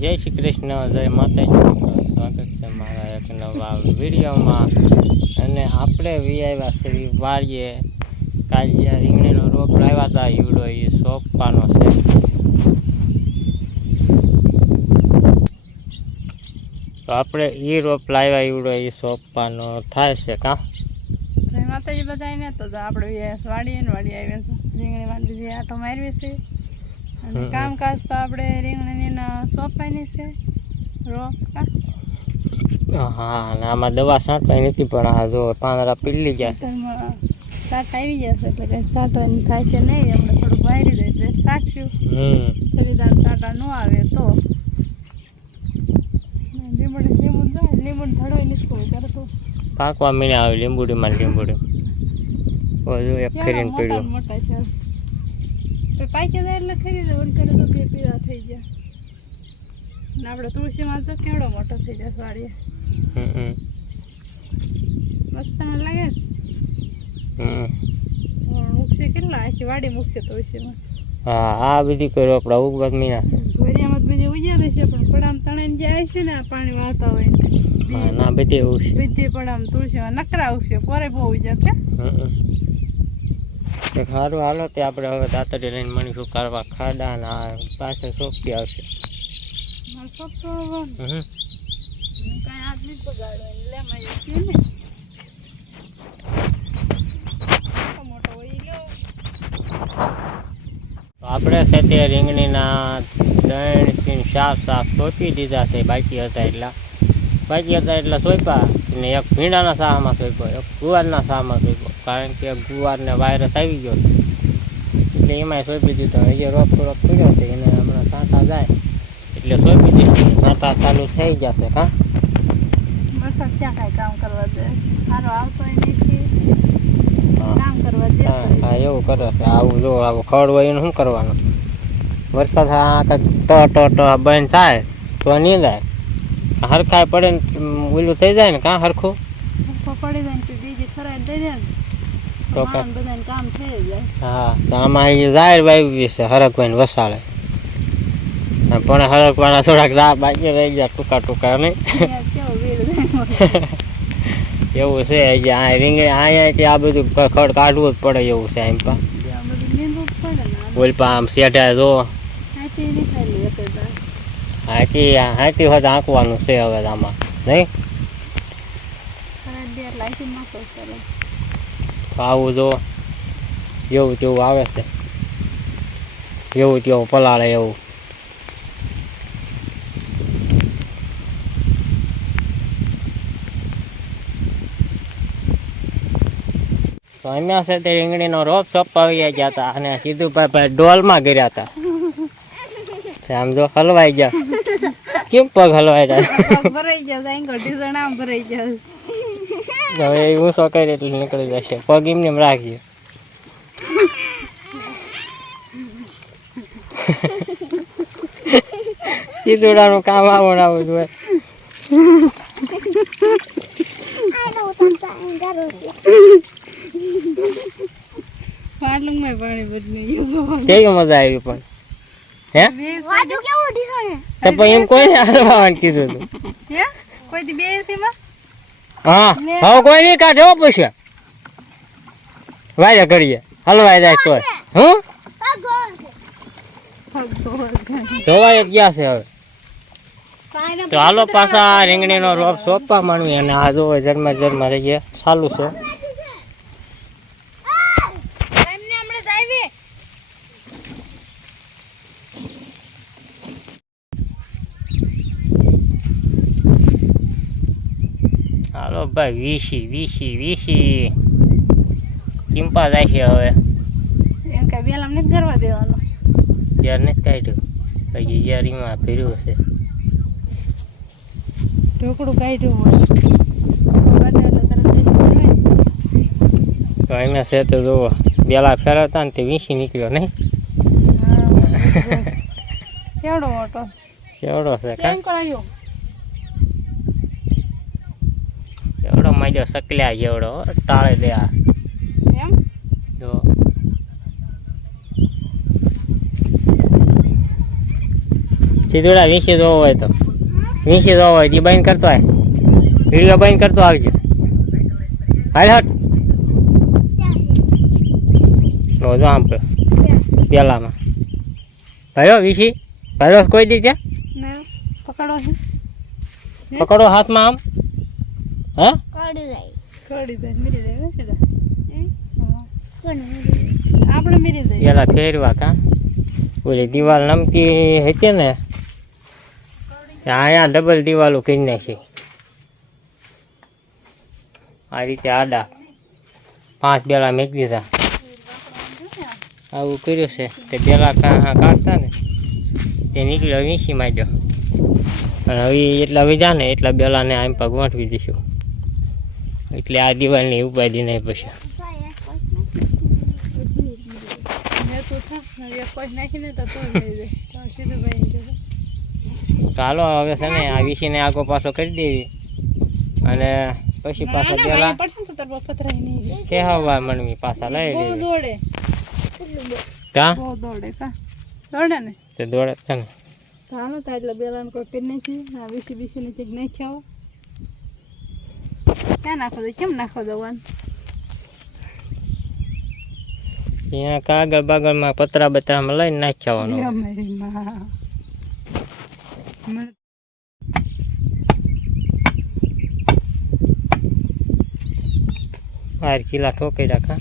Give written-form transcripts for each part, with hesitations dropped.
જય શ્રી કૃષ્ણ, જય માતાજી. સ્વાગત છે મારા એક નવા વિડીયોમાં. અને આપણે આવ્યા છે વાડીએ. કાલે રીંગણીનો રોપ લાવ્યા હતા, ઈવડો એ સોંપવાનો છે. તો આપણે એ રોપ લાવ્યા ઈવડો એ સોંપવાનો થાય છે. કાં જય માતાજી બધાને. તો આપણે વાડીએ ને વાડી આવ્યા છે, રીંગણી માંડી આટો મારવી છે. અને કામકાજ તો આપણે રીંગણીના સોંપવાની છે રોપ. હા, અને આમાં દવા છાંટવાની નથી, પણ આ જો પાંદડા પીલી ગયા છે. સાટ આવી જશે એટલે કંઈ સાટવાની થાય છે નહીં. આપણે થોડુંક વાયરી દઈએ એટલે સાટશું. ખરીદાર સાટા ન આવે તો લીંબુ જાય, લીંબુ ધડોય નથી કોઈ કરતો. પાકવા મીણા આવે લીંબુડીમાં લીંબુડી એક ફેરીને પીડ્યું. મોટા છે પાકી જાય એટલે ખરીદે ઓલ કરે તો બે પીળા થઈ ગયા. ને આપણે તુલસીમાં તો કેવડો મોટો થઈ જાય વાડીએ. મસ્ત લાગે ને. મૂકશે કેટલા આખી વાડી મૂકશે તુલસીમાં. હા, આ બધી કર્યો આપણે ઉગવત મીના ઘોડિયામાં બધી ઉજ્યા દેશે, પણ પડામ તણાઈને જે આવે છે ને આ પાણી વાળતા હોય ના બધી એવું છે. બધી પડામ તુલસીમાં નકરા ઉગશે, પોરે બહુ ઉજ્યા છે. સારું, હાલો તે આપણે હવે દાંતરી લઈને મળીશું કાઢવા ખાડા ને આ પાછળ સોંપતી આવશે. આપણે છે તે રીંગણીના 3-4 શાક સોંપી દીધા છે. બાકી હતા એટલા સોંપ્યા. ને એક ભીંડાના શાકમાં સોંપ્યો, એક ગુવારના શાકમાં સોંપ્યો, કારણ કે ગુવારને વાયરસ આવી ગયો છે એટલે એમાંય સોંપી દીધો. હજી રોપ થોડોક પીડ્યો છે, એને હમણાં સાંટા જાય એટલે સોંપી દીધો. સાંટા ચાલુ થઈ જશે. કાં વરસાદ ક્યાં કાંઈ કામ કરવા દે, સારો આવતો નથી કામ કરવા દે. હા, એવું કરે છે. આવું જો આવું ખડ હોય એને શું કરવાનું? વરસાદ ટ બંધ થાય તો નહીં જાય, હરખાય પડે ને ઓલું થઈ જાય ને. કાં હરખું પડી જાય ને બીજી ખરાબ થઈ જાય ને તો બધાને કામ થઈ જાય. હા, તો આમાં જાહેર વાવી છે હરકભાઈ ને વસાડે, પણ હરકવાના થોડાક બાકી રહી ગયા ટૂંકા નહીં. એવું છે હજી આ રીંગણી અહીંયાથી આ બધું ખડ કાઢવું જ પડે એવું છે. એમ પા બોલ પા આમ શેઠા જો હાથી હોત આંકવાનું છે હવે આમાં નહીં. આવું જો જેવું તેવું આવે છે, જેવું તેવું પલાળે એવું. તો અમે છે તે રીંગણીનો રોપ સોંપાવી ગયા હતા અને સીધું ભાઈ ડોલમાં કર્યા હતા. આમ જો હલવાઈ ગયા. કેમ પગ હલવાઈ જાય? ભરાઈ જાય, ભરાઈ જાય. હવે હું શું કરી એટલે નીકળી જશે. પગ એમને એમ રાખીએ. સીધુડાનું કામ આવું આવું જોઈએ. કેવી મજા આવી પણ હે? તો પણ એમ કોઈ હલવાનું કીધું હતું. હા, હવે કોઈ નહીં કાઢે પછી વાયા કરીએ હલવાઈ જાય તો. હું ધોવાય ગયા છે હવે. તો હાલો પાછા રીંગણીનો રોપ સોંપવા માંડવી. અને આ જો જન્મા રહી ગયા ચાલુ છે. હાલો ભાઈ વીસી કિંપા જાય છે હવે. એમ કઈ બેલામ નથી કરવા દેવાનો. યાર નથી કાઢ્યું હજી, યાર એમાં ફેર્યું છે ઢોકળું કાઢ્યું તો એમાં છે તો જોવો બેલા ફેરવતા ને તે વીસી નીકળ્યો નહીં. કેવડો મોટો કેવડો છે? એવડો માજો સકલ્યા જેવડો ટાળે દે. આ એમ જો સીધુડા વીસી જોવો હોય તો વીસી જોવો હોય તે બંધ કરતો હોય વિડીયો બંધ કરતો આવજો હાલ હટ જો આમ પેલામાં ભાઈઓ વીસી ભાઈઓ કોઈ દી ત્યાં ના પકડો છે પકડો હાથમાં આમ હા કડી જાય મીરી જાય ને સીધા આપણે મીરી જાય પેલા ફેરવા કા ઓલી દિવાલ નમતી હતી ને અહીંયા ડબલ દિવાલો કરી નાખી આ રીતે આડા 5 બેલા મેકી દીધા આવું કર્યું છે તે બેલા કાઢતા ને તે નીકળ્યો વીસી માંડ્યો અને હવે એટલા વધ્યા ને એટલા બેલાને આમ પગ ગોઠવી દઈશું એટલે આ દિવાલની ઉપાધિ નહીં પછી ચાલો હવે છે ને આ વીસીને આગો પાછો કરી દેવી અને પછી પાછા પેલા કે હવા મણવી પાછા લઈ લેવી દોડે કા દોડે કા દોડે ને તે દોડે છે ને ચાલો તો એટલે બેલાને કોઈ કરી નાખી આ વીસી બીસી ચીજ નાખી આવો ક્યાં નાખો દો કેમ નાખો દવાનું ત્યાં કાગળ બાગળમાં પતરા બતરામાં લઈને નાખી આવવાનું બાર કિલા ઠોકી રાખા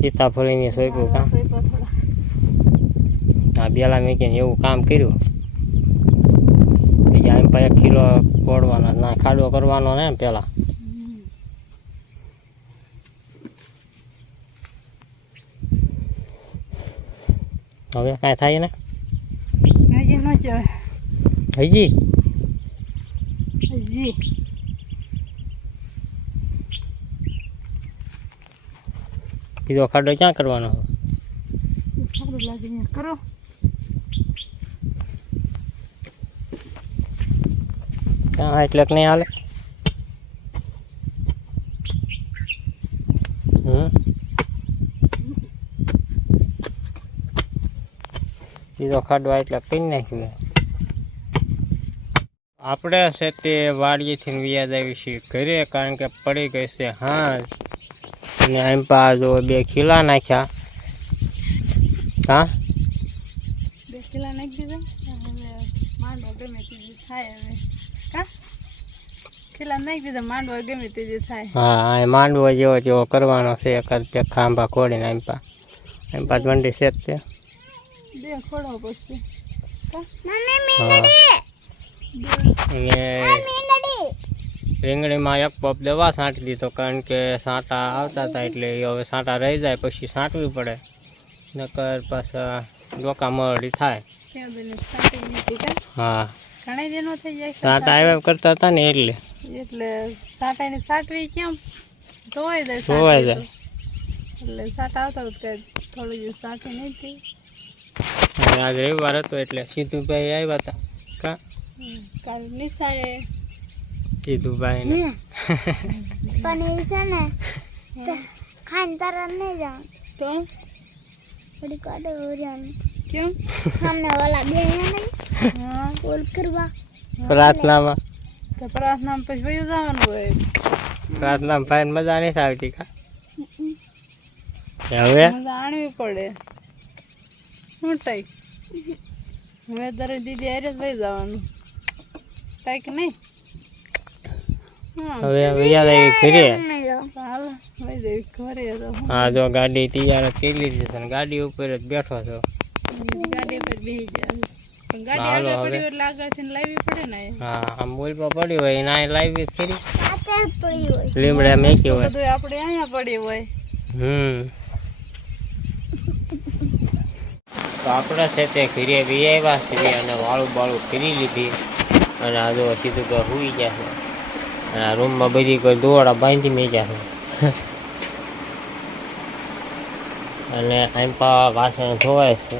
સીતાફળીની સોંપ્યું કામ આ બેલા મેકીને એવું કામ કર્યું બીજા એમ પાસે 1 કિલો પોડવાનો ના ખાડો કરવાનો ને પેલા હવે કાંઈ થાય ને હજી બીજો ખાડો ક્યાં કરવાનો કરો ત્યાં એટલે નહીં હાલે બીજો ખાડો એટલે કરી નાખ્યું આપણે છે તે વાડીએથી વ્યાજ આવી છીએ ઘરે કારણ કે પડી ગઈ છે હાજ અને એમ પા જો 2 ખીલા નાખ્યા હા 2 ખીલા નાખી દીધા માંડવા ગમે તે થાય હવે કા ખીલા નાખી દીધા માંડવા ગમે તે થાય હા એ માંડવો જેવો કરવાનો છે એકાદ બે ખાંભા ખોડીને એમ પા મંડી છે તે 2 ખોડો પછી રીંગણીમાં 1 પપ દવા છાંટી દીધો કારણ કે સાંટા આવતા હતા એટલે હવે સાંટા રહી જાય પછી છાંટવી પડે નકર પાછા ડોકા મરડી થાય હા ઘણા દિનો થઈ જાય સાંટા આવ્યા કરતા હતા ને એટલે સાંટાની સાટવી કેમ ધોવાઈ જાય એટલે સાંટા આવતા હતા થોડી દિવસ સાંટી નહીં થઈ આજ રવિવાર હતો એટલે સીધુભાઈ આવ્યા હતા કા કાલ નિશાળે સીધુભાઈ ને પણ એ છે ને ખાન તારા નહીં જાણ તો થોડી કાઢે ઓરિયાને કેમ સામને વાલા બે નહીં હા બોલ કરવા પ્રાર્થનામાં તો પ્રાર્થનામાં પછી વયું જવાનું હોય પ્રાર્થનામાં ભાઈ મજા નહીં આવતી કા હવે મજા આણવી પડે શું ટાઈક હવે દરેક દીદી આરે જ વહી જવાનું ટાઈક નહીં હવે યાદ આવી ઘરે હાલ વહી જઈ ઘરે તો હા જો ગાડી તૈયાર કરી લીધી છે ગાડી ઉપર જ બેઠો છો ગાડી પર બેસી જાય ગાડી આગળ પડી એટલે આગળથી લાવવી પડે ને હા આમ બોલવા પડી હોય ના લાવી કરી પડી હોય લીમડા મેકી હોય બધું આપણે અહીંયા પડી હોય તો આપણે છે તે ઘરે બી આવ્યા છીએ અને વાળું બાળું કરી લીધી અને આ જો કીધું કે સુઈ ગયા છે અને આ રૂમમાં બધી કોઈ દોડા બાંધી મેક્યા છે અને આમ પા વાસણ ધોવાય છે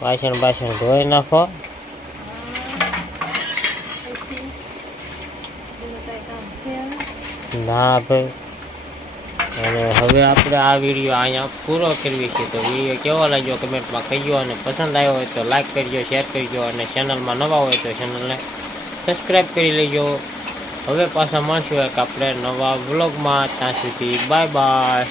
વાસણ ધોઈ નાખો ના ભાઈ અને હવે આપણે આ વિડીયો અહીંયા પૂરો કરવી છે. તો વિડીયો કેવો લાગ્યો કમેન્ટમાં કહેજો, અને પસંદ આવ્યો હોય તો લાઈક કરજો, શેર કરજો, અને ચેનલમાં નવા હોય તો ચેનલને સબસ્ક્રાઈબ કરી લેજો. હવે પાછા મળશું એક આપણે નવા વ્લોગમાં. ત્યાં સુધી બાય બાય.